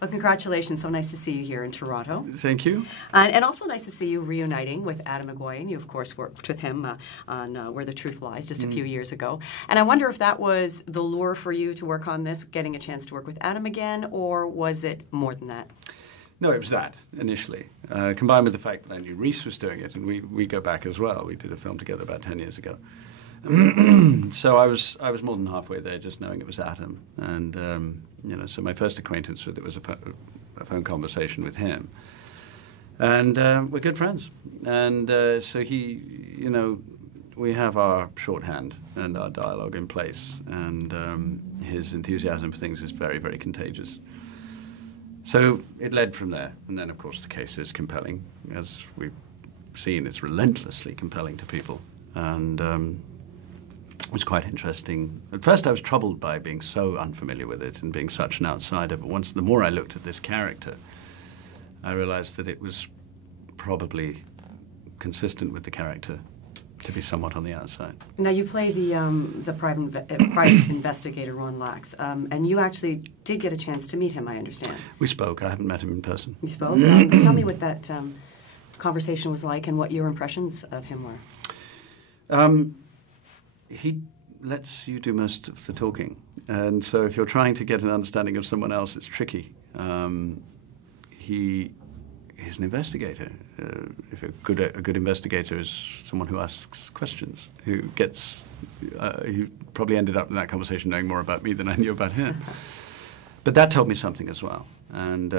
Well, congratulations. So nice to see you here in Toronto. Thank you. And also nice to see you reuniting with Atom Egoyan. You, of course, worked with him on Where the Truth Lies just a few years ago. And I wonder if that was the lure for you to work on this, getting a chance to work with Atom again, or was it more than that? No, it was that, initially, combined with the fact that I knew Reese was doing it, and we go back as well. We did a film together about 10 years ago. So I was more than halfway there, just knowing it was Atom. And, so my first acquaintance with it was a phone conversation with him. And we're good friends. And so he, we have our shorthand and our dialogue in place. And his enthusiasm for things is very, very contagious. So it led from there. And then, of course, the case is compelling. As we've seen, it's relentlessly compelling to people. And it was quite interesting. At first I was troubled by being so unfamiliar with it and being such an outsider, but the more I looked at this character, I realized that it was probably consistent with the character to be somewhat on the outside. Now you play the private investigator, Ron Lax, and you actually did get a chance to meet him, I understand. We spoke. I haven't met him in person. You spoke? Tell me what that conversation was like and what your impressions of him were. He lets you do most of the talking, and so if you're trying to get an understanding of someone else, it's tricky. He's an investigator. If a good investigator is someone who asks questions, who gets. He probably ended up in that conversation knowing more about me than I knew about him. But that told me something as well. And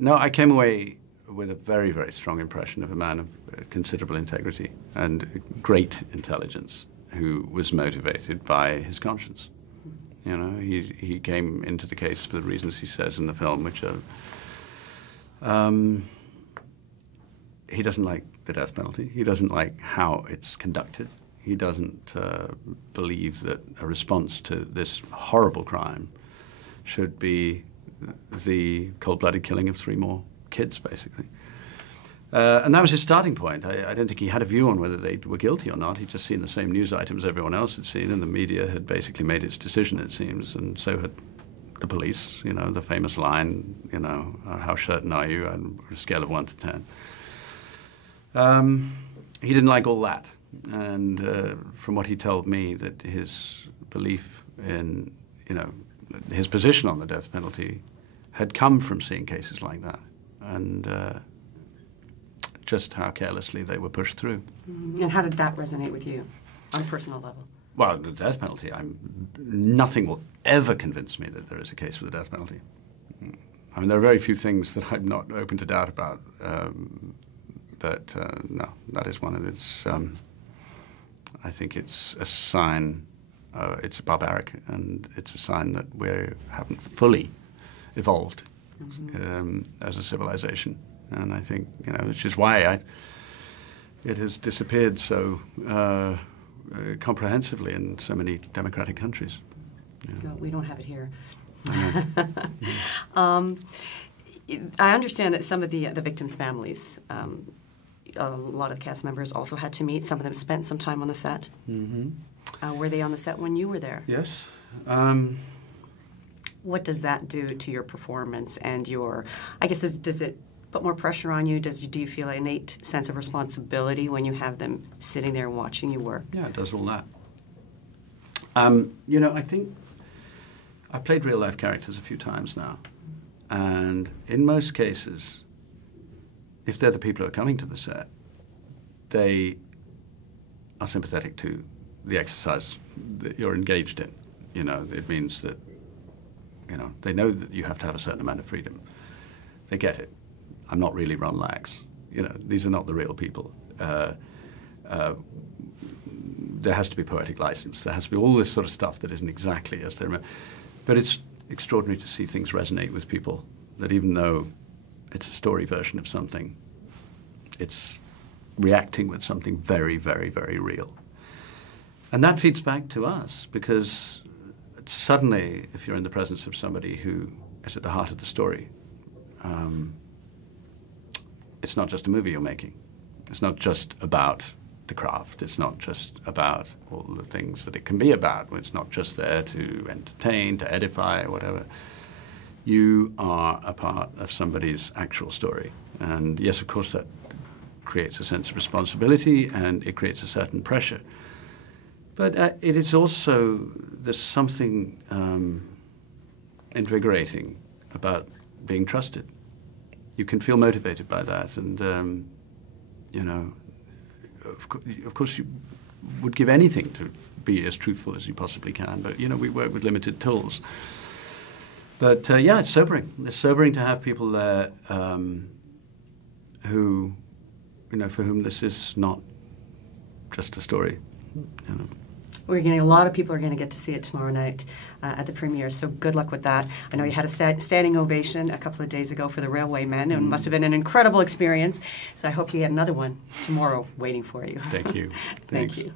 no, I came away with a very, very strong impression of a man of considerable integrity and great intelligence who was motivated by his conscience. He came into the case for the reasons he says in the film, which are he doesn't like the death penalty. He doesn't like how it's conducted. He doesn't believe that a response to this horrible crime should be the cold-blooded killing of 3 more kids, basically. And that was his starting point. I don't think he had a view on whether they were guilty or not. He'd just seen the same news items everyone else had seen, and the media had basically made its decision, it seems, and so had the police, the famous line, how certain are you, on a scale of 1 to 10. He didn't like all that, and from what he told me, that his belief in, his position on the death penalty had come from seeing cases like that. And just how carelessly they were pushed through. And how did that resonate with you on a personal level? Well, the death penalty, nothing will ever convince me that there is a case for the death penalty. I mean, there are very few things that I'm not open to doubt about, but no, that is one of its, I think it's a sign, it's barbaric, and it's a sign that we haven't fully evolved as a civilization. And I think, which is why it has disappeared so comprehensively in so many democratic countries. No, we don't have it here. I understand that some of the victims' families, a lot of the cast members also had to meet. Some of them spent some time on the set. Were they on the set when you were there? Yes. What does that do to your performance and your, I guess, does it put more pressure on you? Do you feel an innate sense of responsibility when you have them sitting there watching you work? Yeah, it does all that. I think I've played real-life characters a few times now, and in most cases, if they're the people who are coming to the set, they are sympathetic to the exercise that you're engaged in. It means that, they know that you have to have a certain amount of freedom. They get it. I'm not really Ron Lax. These are not the real people. There has to be poetic license. There has to be all this sort of stuff that isn't exactly as they remember. But it's extraordinary to see things resonate with people, that even though it's a story version of something, it's reacting with something very, very, very real. And that feeds back to us, because suddenly, if you're in the presence of somebody who is at the heart of the story, it's not just a movie you're making. It's not just about the craft. It's not just about all the things that it can be about. It's not just there to entertain, to edify, whatever. you are a part of somebody's actual story. And yes, of course, that creates a sense of responsibility and it creates a certain pressure. But it is also, there's something invigorating about being trusted. You can feel motivated by that, and you know, of course, you would give anything to be as truthful as you possibly can. But you know, we work with limited tools. But yeah, it's sobering. It's sobering to have people there who, you know, for whom this is not just a story. You know. A lot of people are going to get to see it tomorrow night at the premiere, so good luck with that. I know you had a standing ovation a couple of days ago for the Railwaymen, and it must have been an incredible experience, so I hope you get another one tomorrow waiting for you. Thank you. Thank you.